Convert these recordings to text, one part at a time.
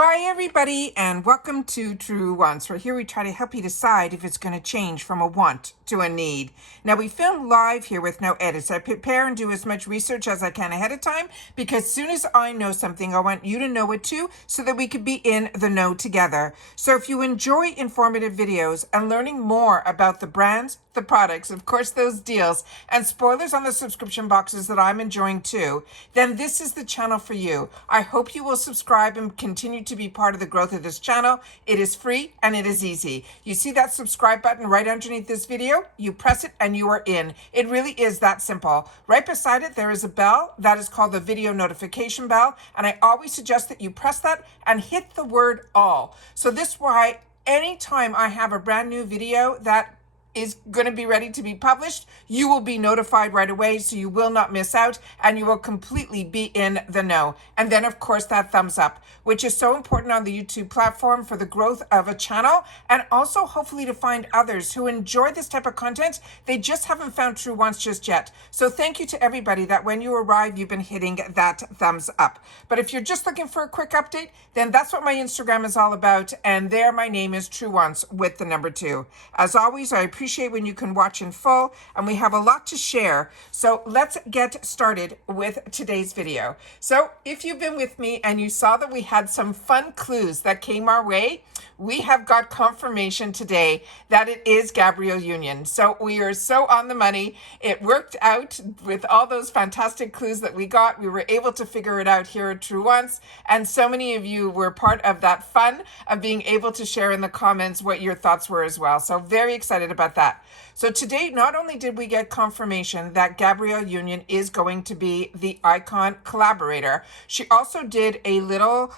Hi everybody and welcome to Truewants, where here we try to help you decide if it's going to change from a want to a need. Now we film live here with no edits. I prepare and do as much research as I can ahead of time because as soon as I know something, I want you to know it too so that we could be in the know together. So if you enjoy informative videos and learning more about the brands, the products, of course those deals, and spoilers on the subscription boxes that I'm enjoying too, then this is the channel for you. I hope you will subscribe and continue to be part of the growth of this channel. It is free and it is easy. You see that subscribe button right underneath this video? You press it and you are in. It really is that simple. Right beside it, there is a bell that is called the video notification bell. And I always suggest that you press that and hit the word all. So this way, anytime I have a brand new video that is going to be ready to be published, you will be notified right away, so you will not miss out and you will completely be in the know. And then of course that thumbs up, which is so important on the YouTube platform for the growth of a channel, and also hopefully to find others who enjoy this type of content. They just haven't found Truewants just yet. So thank you to everybody that when you arrive, you've been hitting that thumbs up. But if you're just looking for a quick update, then that's what my Instagram is all about. And there my name is Truewants with the number 2. As always, I appreciate when you can watch in full, and we have a lot to share. So let's get started with today's video. So if you've been with me and you saw that we had some fun clues that came our way, we have got confirmation today that it is Gabrielle Union. So we are so on the money. It worked out with all those fantastic clues that we got. We were able to figure it out here at Truewants, and so many of you were part of that fun of being able to share in the comments what your thoughts were as well. So very excited about that. So today, not only did we get confirmation that Gabrielle Union is going to be the icon collaborator, she also did a little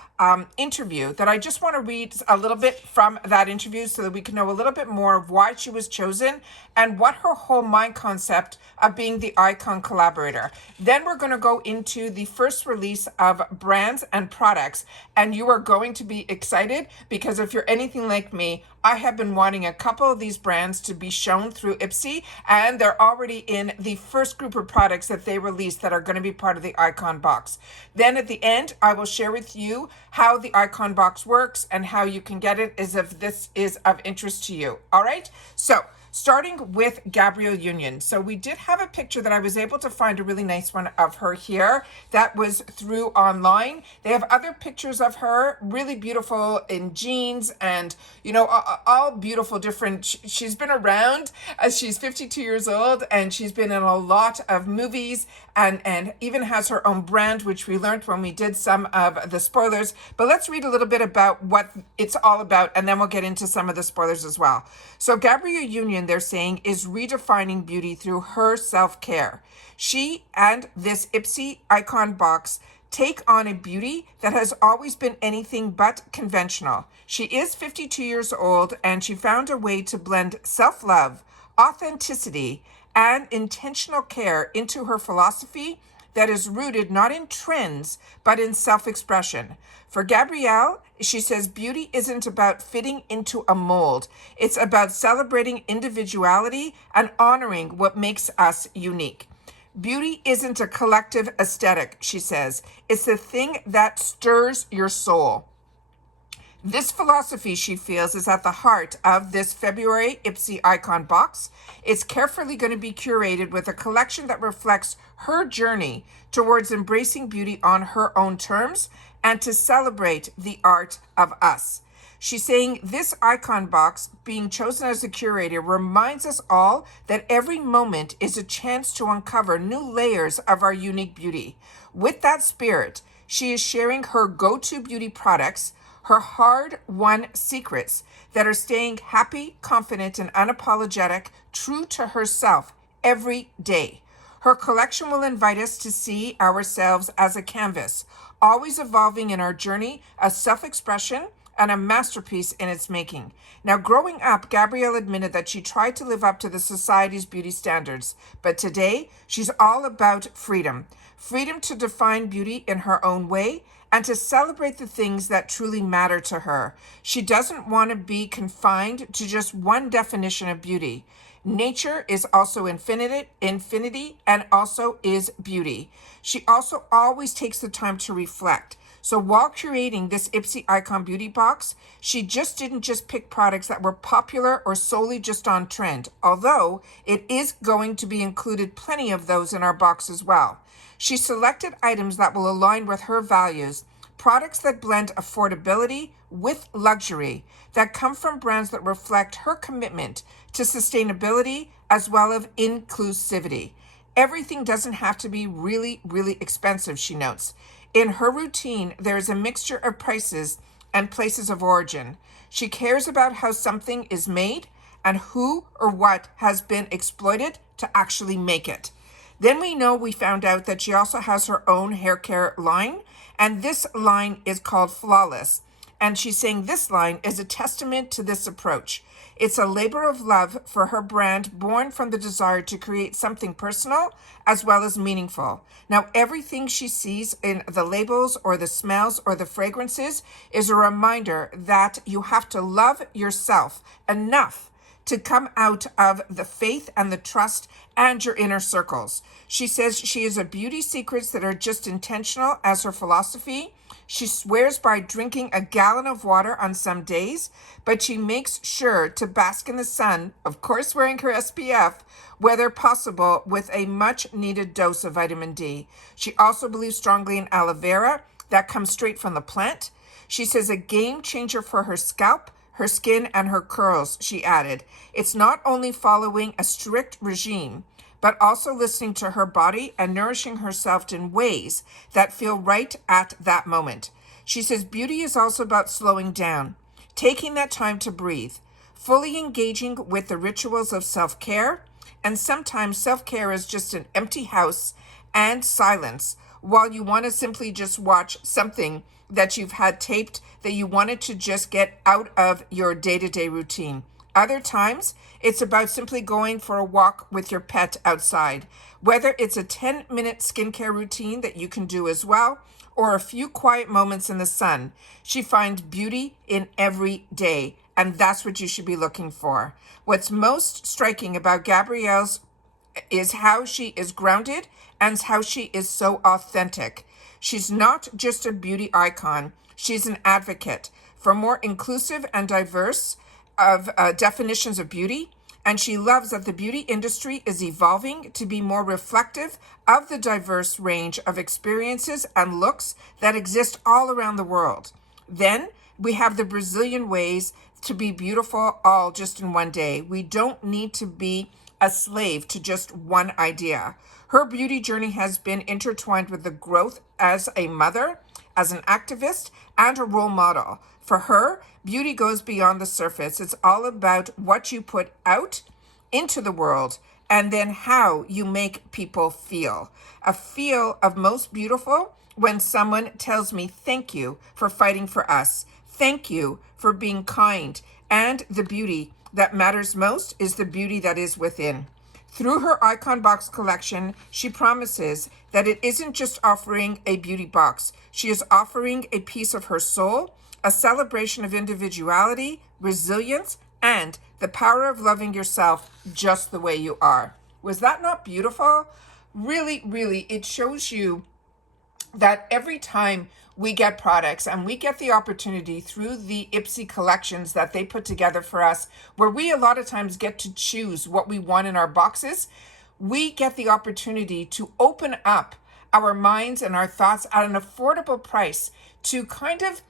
interview that I just want to read a little bit from that interview so that we can know a little bit more of why she was chosen and what her whole mind concept of being the icon collaborator. Then we're going to go into the first release of brands and products, and you are going to be excited because if you're anything like me, I have been wanting a couple of these brands to be shown through IPSY, and they're already in the first group of products that they released that are going to be part of the icon box. Then at the end, I will share with you how the icon box works and how you can get it as if this is of interest to you. All right, so starting with Gabrielle Union. So we did have a picture that I was able to find, a really nice one of her here that was through online. They have other pictures of her, really beautiful in jeans and, you know, all beautiful different. She's been around as she's 52 years old, and she's been in a lot of movies and even has her own brand, which we learned when we did some of the spoilers. But let's read a little bit about what it's all about, and then we'll get into some of the spoilers as well. So Gabrielle Union, they're saying, is redefining beauty through her self-care. She and this IPSY icon box take on a beauty that has always been anything but conventional. She is 52 years old, and she found a way to blend self-love, authenticity, and intentional care into her philosophy that is rooted not in trends, but in self-expression. For Gabrielle, she says beauty isn't about fitting into a mold. It's about celebrating individuality and honoring what makes us unique. Beauty isn't a collective aesthetic, she says. It's the thing that stirs your soul. This philosophy, she feels, is at the heart of this February IPSY icon box. It's carefully going to be curated with a collection that reflects her journey towards embracing beauty on her own terms and to celebrate the art of us. She's saying this icon box, being chosen as a curator, reminds us all that every moment is a chance to uncover new layers of our unique beauty. With that spirit, she is sharing her go-to beauty products, her hard-won secrets that are staying happy, confident, and unapologetic, true to herself every day. Her collection will invite us to see ourselves as a canvas, always evolving in our journey, a self-expression, and a masterpiece in its making. Now, growing up, Gabrielle admitted that she tried to live up to the society's beauty standards, but today she's all about freedom. Freedom to define beauty in her own way and to celebrate the things that truly matter to her. She doesn't want to be confined to just one definition of beauty. Nature is also infinity and also is beauty. She also always takes the time to reflect. So while creating this IPSY Icon Beauty Box, she didn't just pick products that were popular or solely just on trend, although it is going to be included plenty of those in our box as well. She selected items that will align with her values, products that blend affordability with luxury, that come from brands that reflect her commitment to sustainability as well as inclusivity. Everything doesn't have to be really, really expensive, she notes. In her routine, there is a mixture of prices and places of origin. She cares about how something is made and who or what has been exploited to actually make it. Then we found out that she also has her own hair care line, and this line is called Flawless. And she's saying this line is a testament to this approach. It's a labor of love for her brand, born from the desire to create something personal as well as meaningful. Now, everything she sees in the labels or the smells or the fragrances is a reminder that you have to love yourself enough to come out of the faith and the trust and your inner circles. She says she is a beauty secrets that are just intentional as her philosophy. She swears by drinking a gallon of water on some days, but she makes sure to bask in the sun, of course wearing her SPF, whether possible, with a much needed dose of vitamin D. She also believes strongly in aloe vera that comes straight from the plant. She says a game changer for her scalp, her skin, and her curls, she added. It's not only following a strict regime, but also listening to her body and nourishing herself in ways that feel right at that moment. She says beauty is also about slowing down, taking that time to breathe, fully engaging with the rituals of self-care, and sometimes self-care is just an empty house and silence while you want to simply just watch something that you've had taped that you wanted to just get out of your day-to-day routine. Other times, it's about simply going for a walk with your pet outside, whether it's a 10-minute skincare routine that you can do as well, or a few quiet moments in the sun. She finds beauty in every day, and that's what you should be looking for. What's most striking about Gabrielle's is how she is grounded and how she is so authentic. She's not just a beauty icon, she's an advocate for more inclusive and diverse of definitions of beauty, and she loves that the beauty industry is evolving to be more reflective of the diverse range of experiences and looks that exist all around the world. Then we have the Brazilian ways to be beautiful all just in one day. We don't need to be a slave to just one idea. Her beauty journey has been intertwined with the growth as a mother, as an activist, and a role model. For her, beauty goes beyond the surface. It's all about what you put out into the world and then how you make people feel. A feel of most beautiful when someone tells me thank you for fighting for us. Thank you for being kind. And the beauty that matters most is the beauty that is within. Through her Icon Box collection, she promises that it isn't just offering a beauty box. She is offering a piece of her soul, a celebration of individuality, resilience, and the power of loving yourself just the way you are. Was that not beautiful? Really, really, it shows you that every time we get products and we get the opportunity through the IPSY collections that they put together for us, where we a lot of times get to choose what we want in our boxes, we get the opportunity to open up our minds and our thoughts at an affordable price to kind of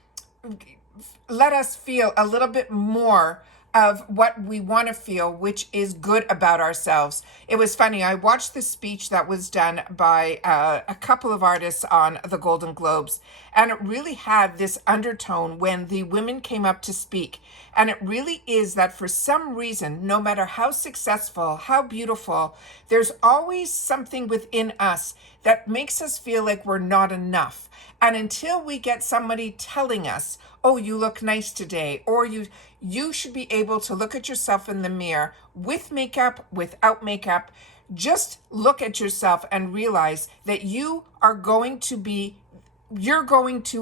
let us feel a little bit more of what we want to feel, which is good about ourselves. It was funny. I watched the speech that was done by a couple of artists on the Golden Globes, and it really had this undertone when the women came up to speak. And it really is that for some reason, no matter how successful, how beautiful, there's always something within us that makes us feel like we're not enough. And until we get somebody telling us, oh, you look nice today, or you should be able to look at yourself in the mirror with makeup, without makeup, just look at yourself and realize that you're going to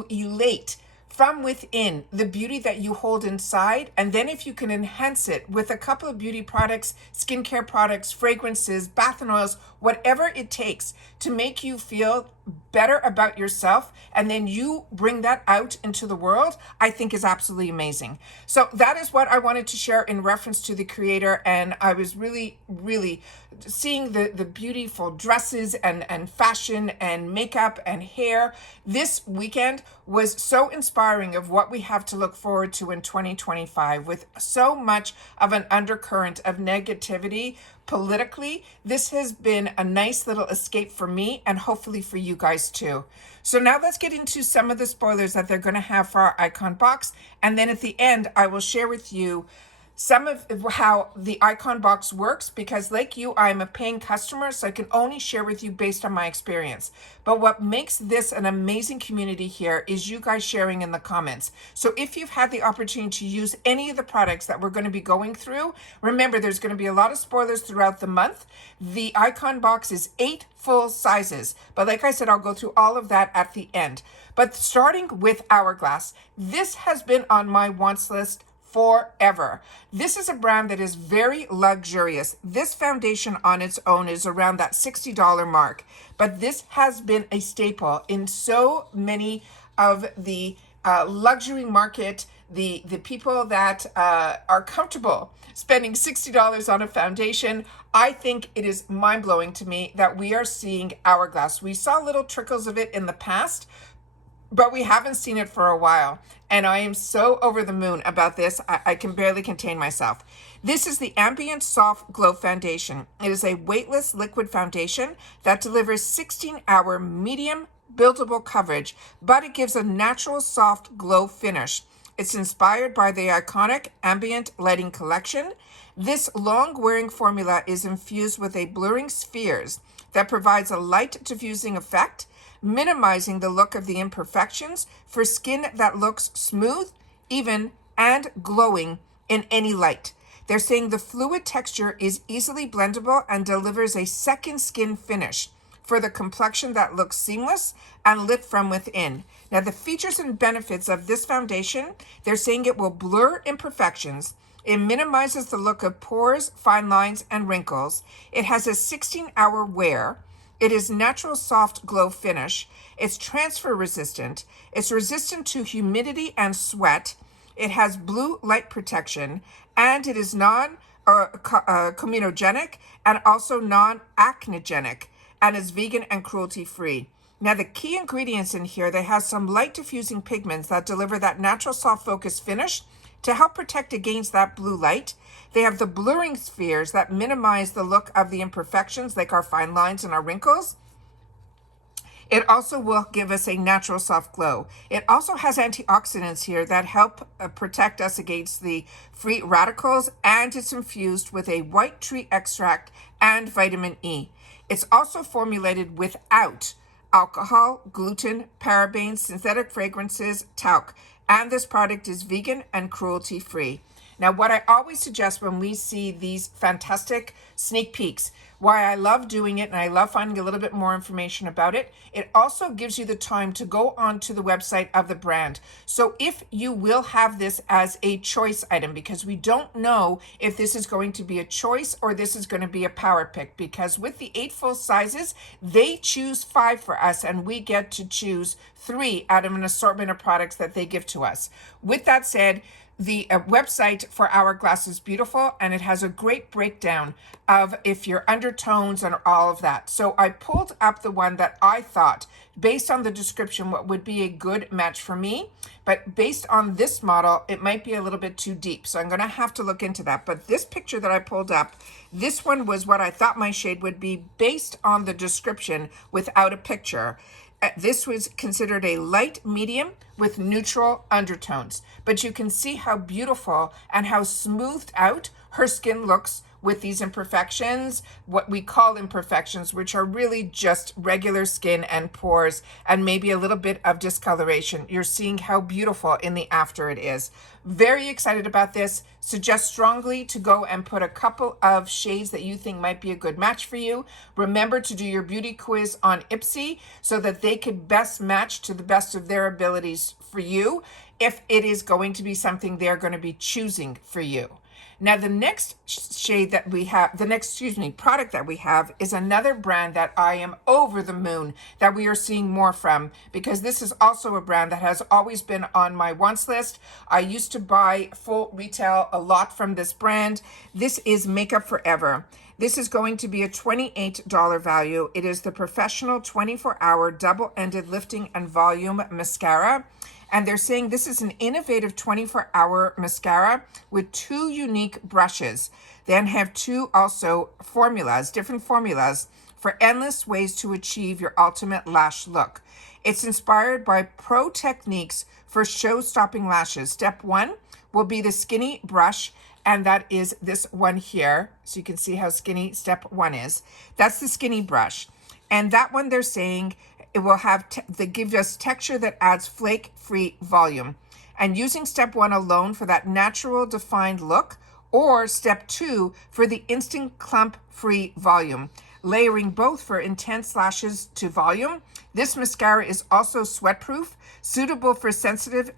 elate from within the beauty that you hold inside. And then if you can enhance it with a couple of beauty products, skincare products, fragrances, bath and oils, whatever it takes to make you feel better about yourself, and then you bring that out into the world, I think is absolutely amazing. So that is what I wanted to share in reference to the creator, and I was really, really seeing the beautiful dresses and fashion and makeup and hair this weekend was so inspiring of what we have to look forward to in 2025, with so much of an undercurrent of negativity politically. This has been a nice little escape for me, and hopefully for you guys too. So now let's get into some of the spoilers that they're going to have for our icon box, and then at the end I will share with you some of how the icon box works, because like you, I'm a paying customer, so I can only share with you based on my experience. But what makes this an amazing community here is you guys sharing in the comments. So if you've had the opportunity to use any of the products that we're going to be going through, remember there's going to be a lot of spoilers throughout the month. The icon box is 8 full sizes, but like I said, I'll go through all of that at the end. But starting with Hourglass, this has been on my wants list forever. This is a brand that is very luxurious. This foundation on its own is around that $60 mark, but this has been a staple in so many of the luxury market, the people that are comfortable spending $60 on a foundation. I think it is mind-blowing to me that we are seeing Hourglass. We saw little trickles of it in the past, but we haven't seen it for a while. And I am so over the moon about this, I can barely contain myself. This is the Ambient Soft Glow Foundation. It is a weightless liquid foundation that delivers 16-hour medium buildable coverage, but it gives a natural soft glow finish. It's inspired by the iconic Ambient Lighting Collection. This long-wearing formula is infused with a blurring spheres that provides a light diffusing effect, minimizing the look of the imperfections for skin that looks smooth, even, and glowing in any light. They're saying the fluid texture is easily blendable and delivers a second skin finish for the complexion that looks seamless and lit from within. Now, the features and benefits of this foundation, they're saying it will blur imperfections. It minimizes the look of pores, fine lines, and wrinkles. It has a 16-hour wear. It is natural soft glow finish. It's transfer resistant. It's resistant to humidity and sweat. It has blue light protection, and it is communogenic and also non-acnogenic, and is vegan and cruelty free. Now, the key ingredients in here, they have some light diffusing pigments that deliver that natural soft focus finish to help protect against that blue light. They have the blurring spheres that minimize the look of the imperfections, like our fine lines and our wrinkles. It also will give us a natural soft glow. It also has antioxidants here that help protect us against the free radicals, and it's infused with a white tree extract and vitamin E. It's also formulated without alcohol, gluten, parabens, synthetic fragrances, talc, and this product is vegan and cruelty free. Now, what I always suggest when we see these fantastic sneak peeks, why I love doing it and I love finding a little bit more information about it, it also gives you the time to go onto the website of the brand. So if you will have this as a choice item, because we don't know if this is going to be a choice or this is going to be a power pick, because with the 8 full sizes, they choose 5 for us and we get to choose 3 out of an assortment of products that they give to us. With that said, the website for Hourglass is beautiful, and it has a great breakdown of if your undertones and all of that. So I pulled up the one that I thought, based on the description, what would be a good match for me. But based on this model, it might be a little bit too deep. So I'm going to have to look into that. But this picture that I pulled up, this one was what I thought my shade would be based on the description without a picture. This was considered a light medium with neutral undertones, but you can see how beautiful and how smoothed out her skin looks with these imperfections, what we call imperfections, which are really just regular skin and pores and maybe a little bit of discoloration. You're seeing how beautiful in the after it is. Very excited about this. Suggest strongly to go and put a couple of shades that you think might be a good match for you. Remember to do your beauty quiz on IPSY so that they could best match to the best of their abilities for you, if it is going to be something they're going to be choosing for you. Now, the next shade that we have, product that we have is another brand that I am over the moon that we are seeing more from, because this is also a brand that has always been on my wants list. I used to buy full retail a lot from this brand. This is Makeup Forever. This is going to be a $28 value. It is the Professional 24-Hour Double-Ended Lifting and Volume Mascara. And they're saying this is an innovative 24-hour mascara with 2 unique brushes. Then have 2 also formulas, different formulas for endless ways to achieve your ultimate lash look. It's inspired by pro techniques for show-stopping lashes. Step 1 will be the skinny brush, and that is this one here. So you can see how skinny step 1 is. That's the skinny brush. And that one they're saying it will have, they give us texture that adds flake-free volume. And using step 1 alone for that natural defined look, or step 2 for the instant clump-free volume. Layering both for intense lashes to volume. This mascara is also sweat-proof, suitable for sensitive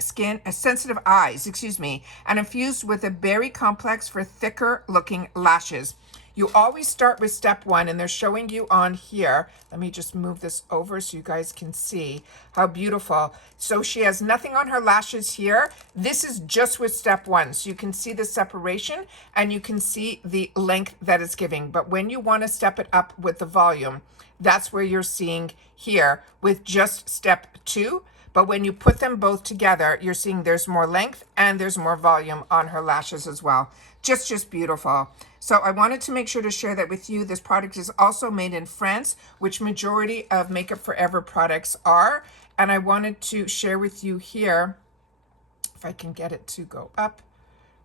eyes, and infused with a berry complex for thicker looking lashes. You always start with step 1, and they're showing you on here. Let me just move this over so you guys can see how beautiful. So she has nothing on her lashes here. This is just with step 1. So you can see the separation and you can see the length that it's giving. But when you want to step it up with the volume, that's where you're seeing here with just step 2. But when you put them both together, you're seeing there's more length and there's more volume on her lashes as well. Just beautiful. So I wanted to make sure to share that with you. This product is also made in France, which majority of Makeup Forever products are. And I wanted to share with you here, if I can get it to go up,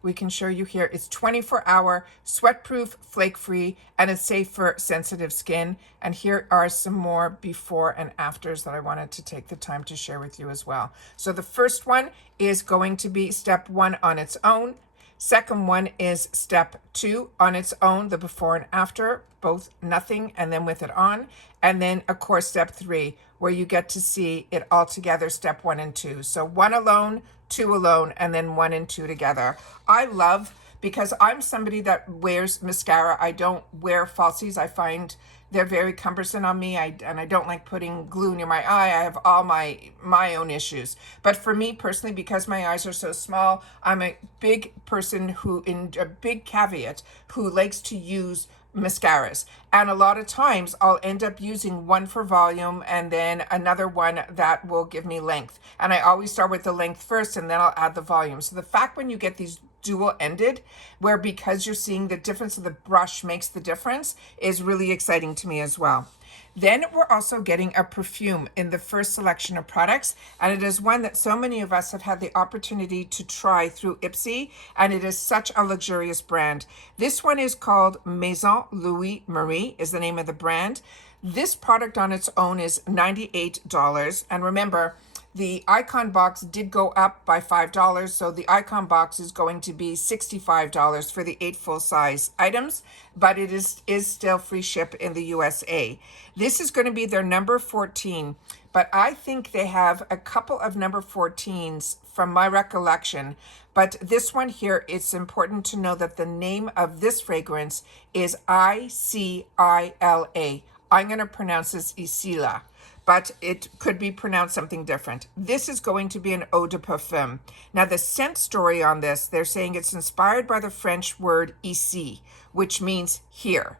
we can show you here. It's 24-hour, sweat-proof, flake-free, and it's safe for sensitive skin. And here are some more before and afters that I wanted to take the time to share with you as well. So the first one is going to be step 1 on its own. Second one is step 2 on its own, the before and after, both nothing and then with it on. And then of course step 3, where you get to see it all together, step 1 and 2. So 1 alone, 2 alone, and then 1 and 2 together. I love, because I'm somebody that wears mascara. I don't wear falsies. I find they're very cumbersome on me. And I don't like putting glue near my eye. I have all my own issues. But for me personally, because my eyes are so small, I'm a big person who, in a big caveat, who likes to use mascaras. And a lot of times I'll end up using one for volume and then another one that will give me length. And I always start with the length first and then I'll add the volume. So the fact when you get these dual-ended, where because you're seeing the difference of the brush makes the difference, is really exciting to me as well. Then we're also getting a perfume in the first selection of products, and it is one that so many of us have had the opportunity to try through IPSY, and it is such a luxurious brand. This one is called Maison Louis Marie, is the name of the brand. This product on its own is $98, and remember, the icon box did go up by $5, so the icon box is going to be $65 for the 8 full-size items, but it is still free ship in the USA. This is going to be their number 14, but I think they have a couple of number 14s from my recollection. But this one here, it's important to know that the name of this fragrance is ICILA. I'm going to pronounce this Isila, but it could be pronounced something different. This is going to be an eau de parfum. Now the scent story on this, they're saying it's inspired by the French word ici, which means here.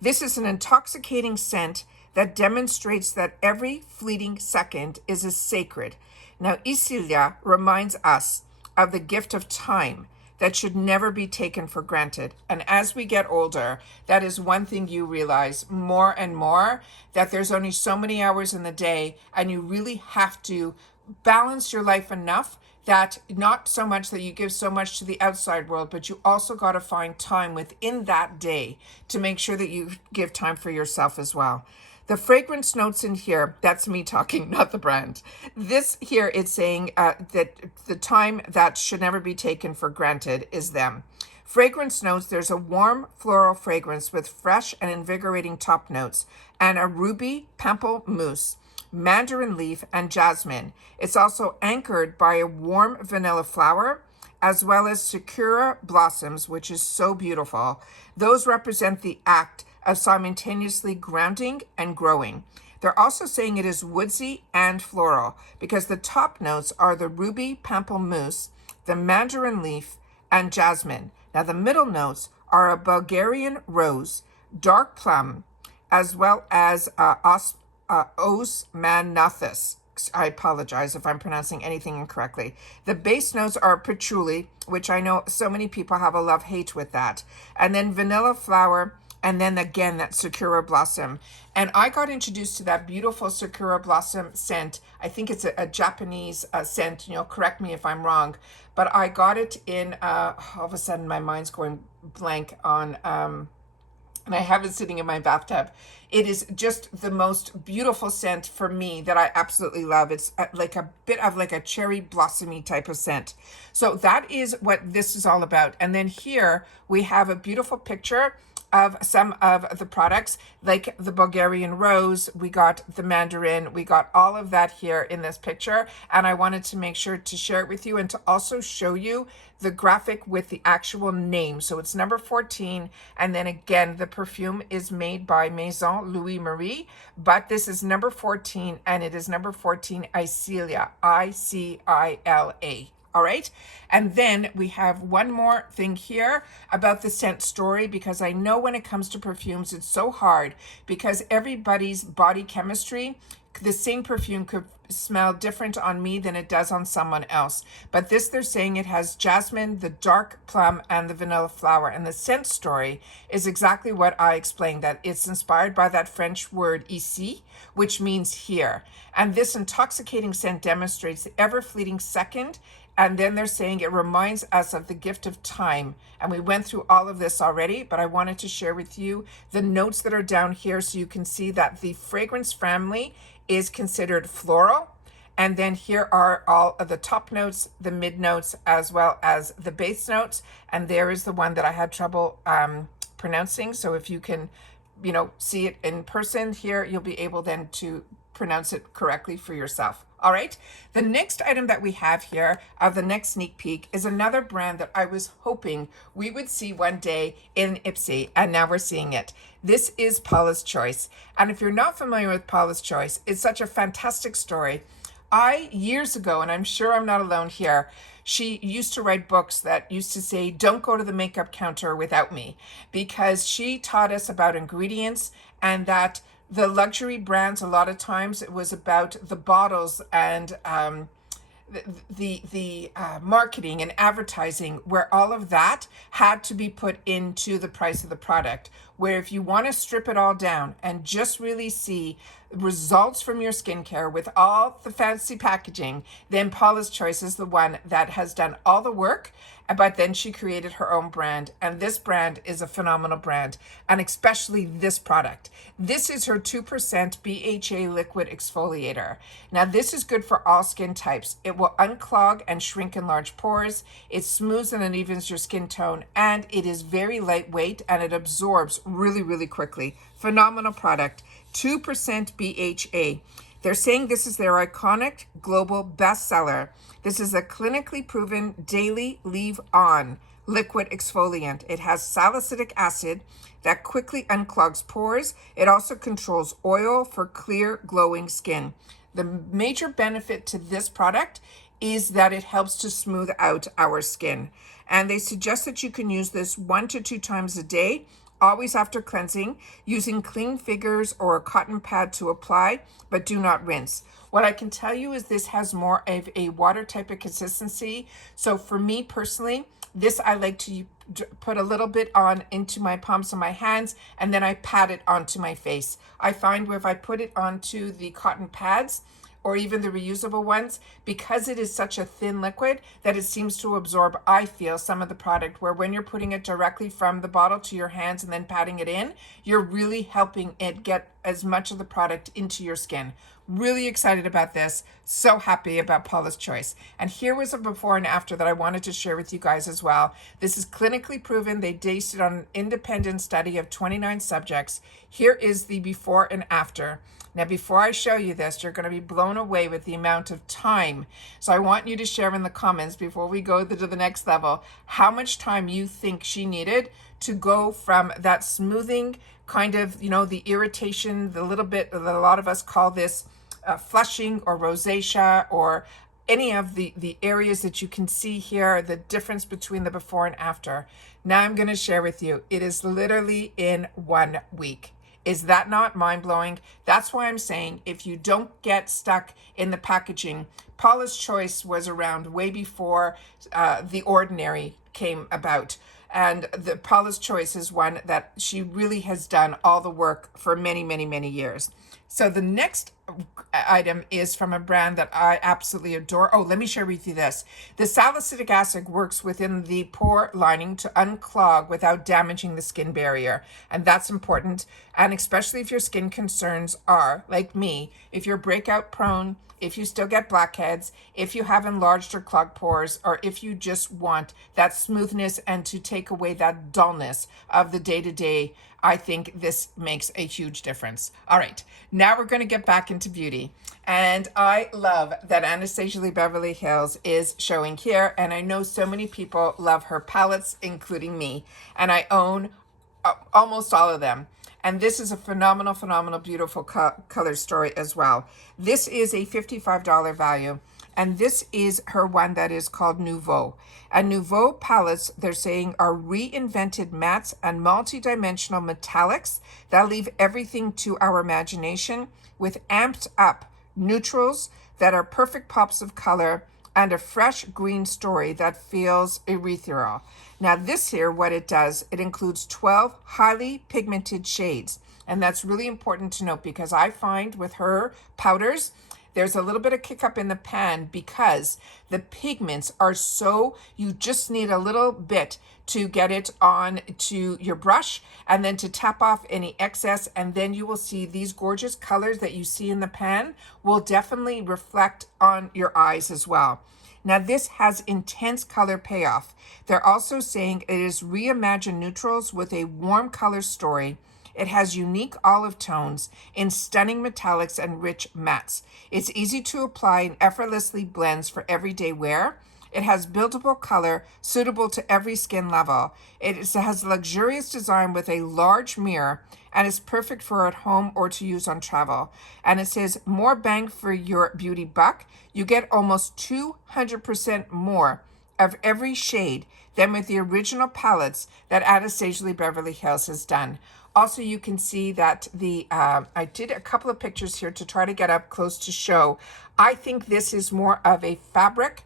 This is an intoxicating scent that demonstrates that every fleeting second is as sacred. Now Isilia reminds us of the gift of time that should never be taken for granted. And as we get older, that is one thing you realize more and more, that there's only so many hours in the day, and you really have to balance your life enough that not so much that you give so much to the outside world, but you also got to find time within that day to make sure that you give time for yourself as well. The fragrance notes in here, that's me talking, not the brand. This here, it's saying that the time that should never be taken for granted is them. Fragrance notes, there's a warm floral fragrance with fresh and invigorating top notes and a ruby pamplemousse, mandarin leaf, and jasmine. It's also anchored by a warm vanilla flower as well as Sakura Blossoms, which is so beautiful. Those represent the act of simultaneously grounding and growing. They're also saying it is woodsy and floral because the top notes are the ruby pamplemousse, the mandarin leaf, and jasmine. Now the middle notes are a Bulgarian rose, dark plum, as well as osmanathus. I apologize if I'm pronouncing anything incorrectly. The base notes are patchouli, which I know so many people have a love-hate with that. And then vanilla flower, and then again, that Sakura Blossom. And I got introduced to that beautiful Sakura Blossom scent. I think it's a Japanese scent, correct me if I'm wrong. But I got it in, all of a sudden my mind's going blank on, and I have it sitting in my bathtub. It is just the most beautiful scent for me that I absolutely love. It's like a bit of like a cherry blossomy type of scent. So that is what this is all about. And then here we have a beautiful picture of some of the products, like the Bulgarian rose, we got the mandarin, we got all of that here in this picture. And I wanted to make sure to share it with you and to also show you the graphic with the actual name. So it's number 14. And then again, the perfume is made by Maison Louis Marie, but this is number 14 and it is number 14 Icila, I-C-I-L-A. All right. And then we have one more thing here about the scent story, because I know when it comes to perfumes, it's so hard because everybody's body chemistry, the same perfume could smell different on me than it does on someone else. But this, they're saying it has jasmine, the dark plum, and the vanilla flower. And the scent story is exactly what I explained, that it's inspired by that French word ici, which means here. And this intoxicating scent demonstrates the ever-fleeting second. And then they're saying it reminds us of the gift of time. And we went through all of this already, but I wanted to share with you the notes that are down here so you can see that the fragrance family is considered floral. And then here are all of the top notes, the mid notes, as well as the base notes. And there is the one that I had trouble pronouncing. So if you can, see it in person here, you'll be able then to pronounce it correctly for yourself. All right. The next item that we have here of the next sneak peek is another brand that I was hoping we would see one day in IPSY, and now we're seeing it. This is Paula's Choice. And if you're not familiar with Paula's Choice, it's such a fantastic story. Years ago, and I'm sure I'm not alone here, she used to write books that used to say, don't go to the makeup counter without me, because she taught us about ingredients and that the luxury brands, a lot of times it was about the bottles and the marketing and advertising, where all of that had to be put into the price of the product. Where if you want to strip it all down and just really see results from your skincare with all the fancy packaging, then Paula's Choice is the one that has done all the work. But then she created her own brand, and this brand is a phenomenal brand, and especially this product. This is her 2% BHA liquid exfoliator. Now this is good for all skin types. It will unclog and shrink enlarged pores. It smooths and evens your skin tone, and it is very lightweight and it absorbs really, really quickly. Phenomenal product. 2% BHA. They're saying this is their iconic global bestseller. This is a clinically proven daily leave-on liquid exfoliant. It has salicylic acid that quickly unclogs pores. It also controls oil for clear, glowing skin. The major benefit to this product is that it helps to smooth out our skin. And they suggest that you can use this 1 to 2 times a day, always after cleansing, using clean fingers or a cotton pad to apply, but do not rinse. What I can tell you is this has more of a water type of consistency. So for me personally, this I like to put a little bit on into my palms of my hands, and then I pat it onto my face. I find where if I put it onto the cotton pads, or even the reusable ones, because it is such a thin liquid that it seems to absorb, I feel, some of the product, where when you're putting it directly from the bottle to your hands and then patting it in, you're really helping it get as much of the product into your skin. Really excited about this. So happy about Paula's Choice. And here was a before and after that I wanted to share with you guys as well. This is clinically proven. They based it on an independent study of 29 subjects. Here is the before and after. Now, before I show you this, you're going to be blown away with the amount of time. So I want you to share in the comments before we go to the next level, how much time you think she needed to go from that smoothing kind of, you know, the irritation, the little bit that a lot of us call this flushing or rosacea, or any of the areas that you can see here, the difference between the before and after. Now I'm going to share with you, it is literally in 1 week. Is that not mind-blowing? That's why I'm saying if you don't get stuck in the packaging, Paula's Choice was around way before The Ordinary came about. And the Paula's Choice is one that she really has done all the work for many, many, many years. So the next item is from a brand that I absolutely adore. Oh, let me share with you this. The salicylic acid works within the pore lining to unclog without damaging the skin barrier. And that's important. And especially if your skin concerns are, like me, if you're breakout prone, if you still get blackheads, if you have enlarged or clogged pores, or if you just want that smoothness and to take away that dullness of the day-to-day, I think this makes a huge difference. All right, now we're going to get back into beauty. And I love that Anastasia Lee Beverly Hills is showing here. And I know so many people love her palettes, including me. And I own almost all of them. And this is a phenomenal, phenomenal, beautiful color story as well. This is a $55 value. And this is her one that is called Nouveau. And Nouveau palettes, they're saying, are reinvented mattes and multi-dimensional metallics that leave everything to our imagination, with amped up neutrals that are perfect pops of color and a fresh green story that feels ethereal. Now this here, what it does, it includes 12 highly pigmented shades. And that's really important to note, because I find with her powders, there's a little bit of kick up in the pan because the pigments are so, you just need a little bit to get it on to your brush and then to tap off any excess. And then you will see these gorgeous colors that you see in the pan will definitely reflect on your eyes as well. Now this has intense color payoff. They're also saying it is reimagined neutrals with a warm color story. It has unique olive tones in stunning metallics and rich mattes. It's easy to apply and effortlessly blends for everyday wear. It has buildable color suitable to every skin level. It has luxurious design with a large mirror and is perfect for at home or to use on travel. And it says more bang for your beauty buck. You get almost 200% more of every shade than with the original palettes that Anastasia Lee Beverly Hills has done. Also, you can see that I did a couple of pictures here to try to get up close to show. I think this is more of a fabric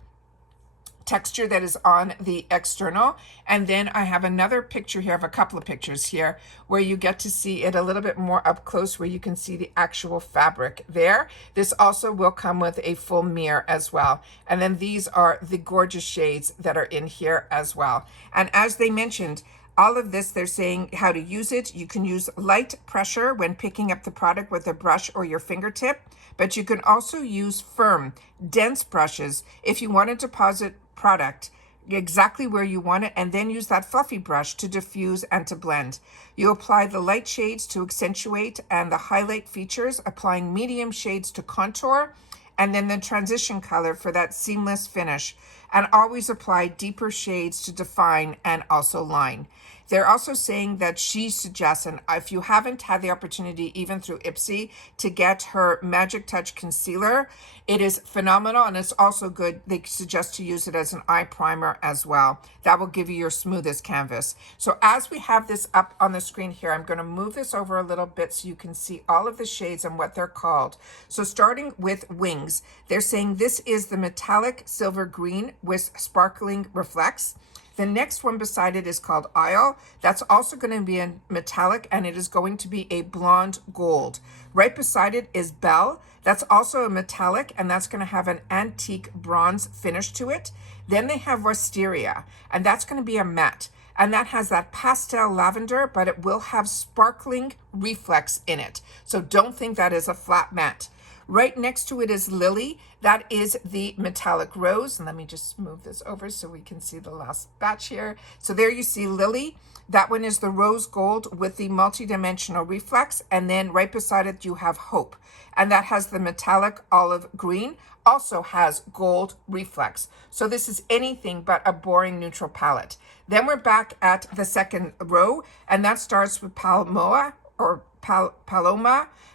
texture that is on the external. And then I have another picture here of a couple of pictures here where you get to see it a little bit more up close, where you can see the actual fabric there. This also will come with a full mirror as well. And then these are the gorgeous shades that are in here as well. And as they mentioned, all of this, they're saying how to use it. You can use light pressure when picking up the product with a brush or your fingertip, but you can also use firm, dense brushes if you want to deposit product exactly where you want it, and then use that fluffy brush to diffuse and to blend. You apply the light shades to accentuate and the highlight features, applying medium shades to contour, and then the transition color for that seamless finish. And always apply deeper shades to define and also line. They're also saying that she suggests, and if you haven't had the opportunity, even through IPSY, to get her Magic Touch Concealer, it is phenomenal, and it's also good. They suggest to use it as an eye primer as well. That will give you your smoothest canvas. So as we have this up on the screen here, I'm going to move this over a little bit so you can see all of the shades and what they're called. So starting with Wings, they're saying this is the metallic silver green with sparkling reflects. The next one beside it is called Isle. That's also going to be a metallic, and it is going to be a blonde gold. Right beside it is Belle. That's also a metallic, and that's going to have an antique bronze finish to it. Then they have Wisteria, and that's going to be a matte. And that has that pastel lavender, but it will have sparkling reflex in it. So don't think that is a flat matte. Right next to it is Lily. That is the metallic rose. And let me just move this over so we can see the last batch here. So there you see Lily. That one is the rose gold with the multi-dimensional reflex. And then right beside it, you have Hope. And that has the metallic olive green, also has gold reflex. So this is anything but a boring neutral palette. Then we're back at the second row, and that starts with Paloma.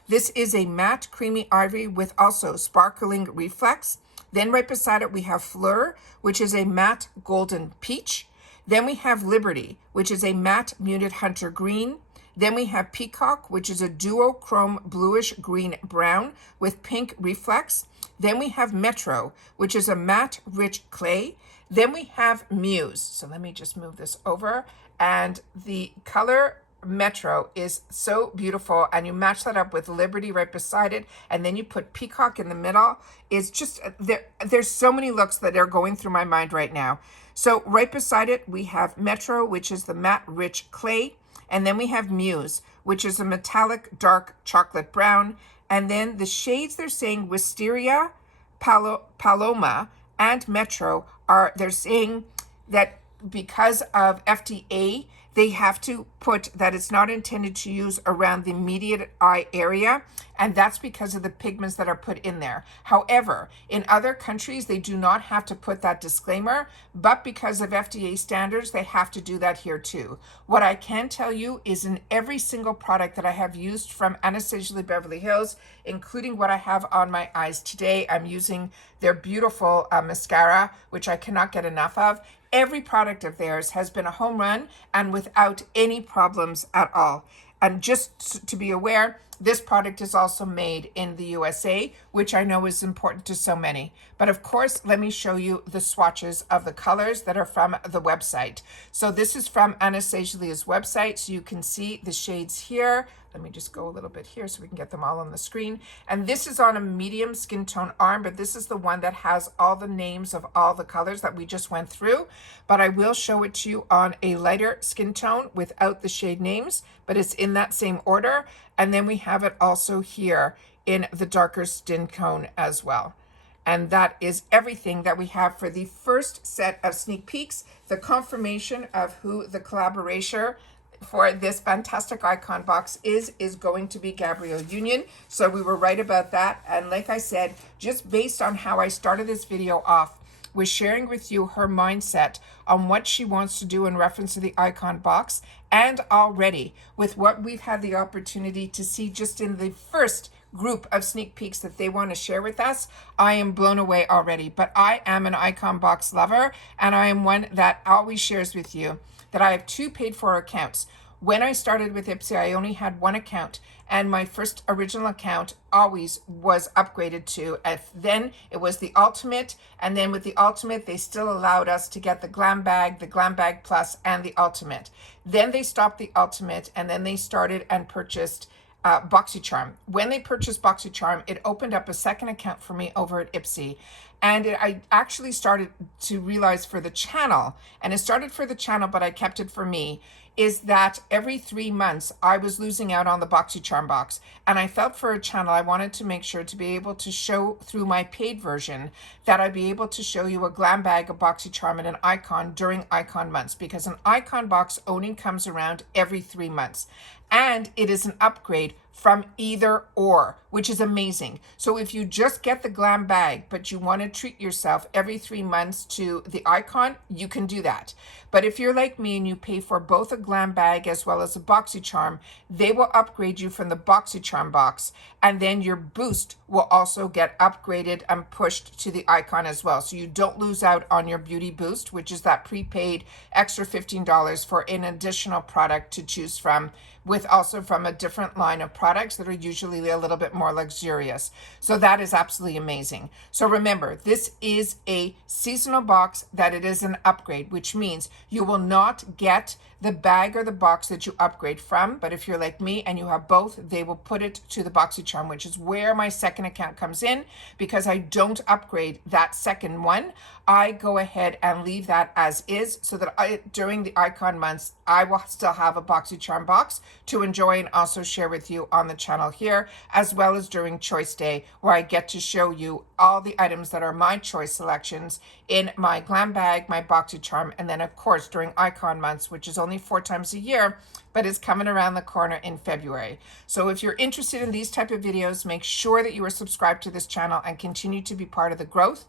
This is a matte creamy ivory with also sparkling reflex. Then right beside it, we have Fleur, which is a matte golden peach. Then we have Liberty, which is a matte muted hunter green. Then we have Peacock, which is a duochrome bluish green brown with pink reflex. Then we have Metro, which is a matte rich clay. Then we have Muse. So let me just move this over. And the color Metro is so beautiful, and you match that up with Liberty right beside it, and then you put Peacock in the middle. It's just, there's so many looks that are going through my mind right now. So right beside it, we have Metro, which is the matte rich clay. And then we have Muse, which is a metallic dark chocolate brown. And then the shades they're saying Wisteria, Paloma, and Metro they're saying that because of FDA, they have to put that it's not intended to use around the immediate eye area, and that's because of the pigments that are put in there. However, in other countries, they do not have to put that disclaimer, but because of FDA standards, they have to do that here too. What I can tell you is in every single product that I have used from Anastasia Beverly Hills, including what I have on my eyes today, I'm using their beautiful mascara, which I cannot get enough of. Every product of theirs has been a home run and without any problems at all. And just to be aware, this product is also made in the USA, which I know is important to so many. But of course, let me show you the swatches of the colors that are from the website. So this is from Anastasia's website, so you can see the shades here. Let me just go a little bit here so we can get them all on the screen. And this is on a medium skin tone arm, but this is the one that has all the names of all the colors that we just went through. But I will show it to you on a lighter skin tone without the shade names, but it's in that same order. And then we have it also here in the darker skin tone as well. And that is everything that we have for the first set of sneak peeks. The confirmation of who the collaborator for this fantastic icon box is going to be Gabrielle Union. So we were right about that. And like I said, just based on how I started this video off, was sharing with you her mindset on what she wants to do in reference to the icon box. And already with what we've had the opportunity to see just in the first group of sneak peeks that they want to share with us, I am blown away already. But I am an icon box lover, and I am one that always shares with you that I have 2 paid for accounts. When I started with IPSY, I only had 1 account, and my first original account always was upgraded to, then it was the Ultimate, and then with the Ultimate, they still allowed us to get the Glam Bag Plus, and the Ultimate. Then they stopped the Ultimate, and then they started and purchased BoxyCharm. When they purchased BoxyCharm, it opened up a second account for me over at IPSY. And I actually started to realize for the channel, and it started for the channel, but I kept it for me, is that every 3 months I was losing out on the BoxyCharm box. And I felt for a channel, I wanted to make sure to be able to show through my paid version that I'd be able to show you a glam bag, a BoxyCharm, and an icon during icon months, because an icon box only comes around every 3 months. And it is an upgrade from either or, which is amazing. So if you just get the glam bag, but you want to treat yourself every 3 months to the icon, you can do that. But if you're like me and you pay for both a glam bag as well as a BoxyCharm, they will upgrade you from the BoxyCharm box, and then your boost will also get upgraded and pushed to the icon as well. So you don't lose out on your beauty boost, which is that prepaid extra $15 for an additional product to choose from, with also from a different line of products that are usually a little bit more luxurious. So that is absolutely amazing. So remember, this is a seasonal box, that it is an upgrade, which means you will not get the bag or the box that you upgrade from. But if you're like me and you have both, they will put it to the BoxyCharm, which is where my second account comes in, because I don't upgrade that second one. I go ahead and leave that as is so that during the icon months, I will still have a BoxyCharm box to enjoy and also share with you on the channel here, as well as during Choice Day, where I get to show you all the items that are my choice selections in my glam bag, my BoxyCharm, and then of course during icon months, which is only 4 times a year, but is coming around the corner in February. So if you're interested in these type of videos, make sure that you are subscribed to this channel and continue to be part of the growth.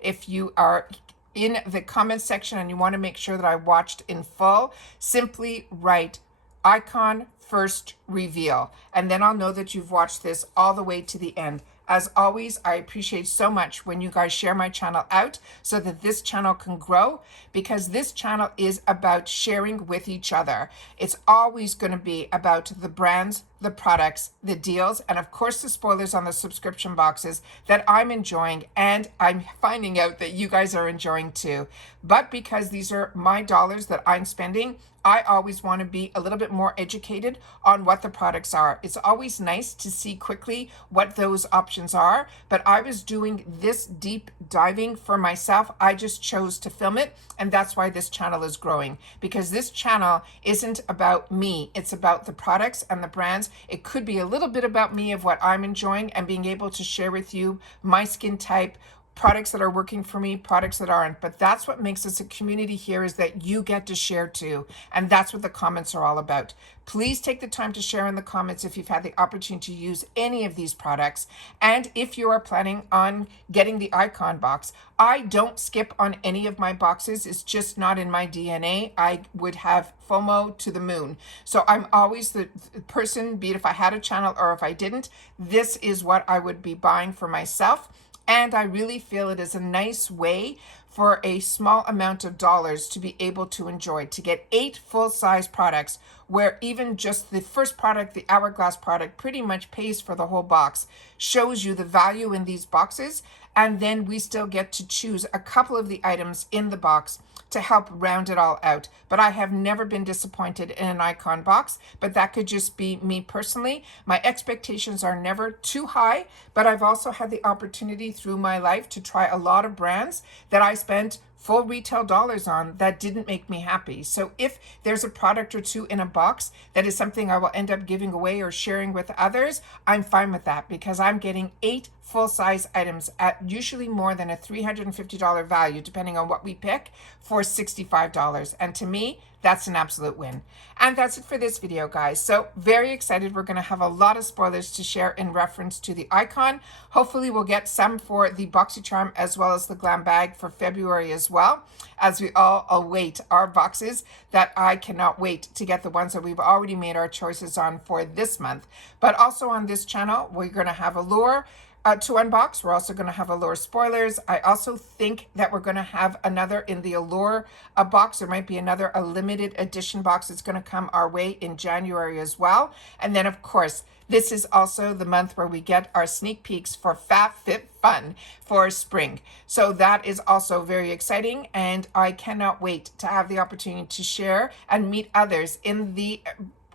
If you are in the comments section and you want to make sure that I watched in full, simply write icon first reveal, and then I'll know that you've watched this all the way to the end. As always, I appreciate so much when you guys share my channel out so that this channel can grow, because this channel is about sharing with each other. It's always going to be about the brands, the products, the deals, and of course the spoilers on the subscription boxes that I'm enjoying and I'm finding out that you guys are enjoying too. But because these are my dollars that I'm spending, I always want to be a little bit more educated on what the products are. It's always nice to see quickly what those options are, but I was doing this deep diving for myself. I just chose to film it, and that's why this channel is growing, because this channel isn't about me. It's about the products and the brands. It could be a little bit about me, of what I'm enjoying and being able to share with you my skin type, products that are working for me, products that aren't. But that's what makes us a community here, is that you get to share too. And that's what the comments are all about. Please take the time to share in the comments if you've had the opportunity to use any of these products. And if you are planning on getting the icon box, I don't skip on any of my boxes. It's just not in my DNA. I would have FOMO to the moon. So I'm always the person, be it if I had a channel or if I didn't, this is what I would be buying for myself. And I really feel it is a nice way for a small amount of dollars to be able to enjoy, to get 8 full-size products, where even just the first product, the Hourglass product, pretty much pays for the whole box, shows you the value in these boxes. And then we still get to choose a couple of the items in the box to help round it all out. But I have never been disappointed in an icon box, but that could just be me personally. My expectations are never too high, but I've also had the opportunity through my life to try a lot of brands that I spent full retail dollars on that didn't make me happy. So if there's a product or two in a box that is something I will end up giving away or sharing with others, I'm fine with that, because I'm getting 8 full-size items at usually more than a $350 value, depending on what we pick, for $65. And to me, that's an absolute win. And that's it for this video, guys. So very excited. We're going to have a lot of spoilers to share in reference to the icon. Hopefully we'll get some for the BoxyCharm as well as the glam bag for February as well, as we all await our boxes that I cannot wait to get, the ones that we've already made our choices on for this month. But also on this channel, we're going to have Allure to unbox. We're also going to have Allure spoilers. I also think that we're going to have another in the Allure box. There might be another a limited edition box that's going to come our way in January as well. And then of course, this is also the month where we get our sneak peeks for Fat Fit Fun for spring. So that is also very exciting, and I cannot wait to have the opportunity to share and meet others in the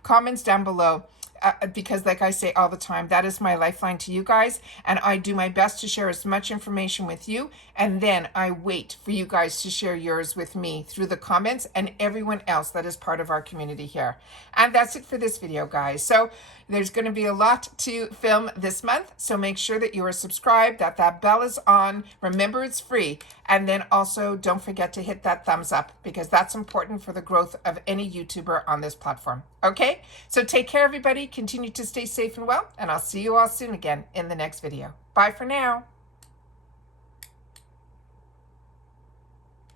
comments down below. Because like I say all the time, that is my lifeline to you guys, and I do my best to share as much information with you, and then I wait for you guys to share yours with me through the comments and everyone else that is part of our community here. And that's it for this video, guys. So there's going to be a lot to film this month, so make sure that you are subscribed, that that bell is on. Remember, it's free. And then also don't forget to hit that thumbs up, because that's important for the growth of any YouTuber on this platform. Okay, so take care, everybody. Continue to stay safe and well, and I'll see you all soon again in the next video. Bye for now.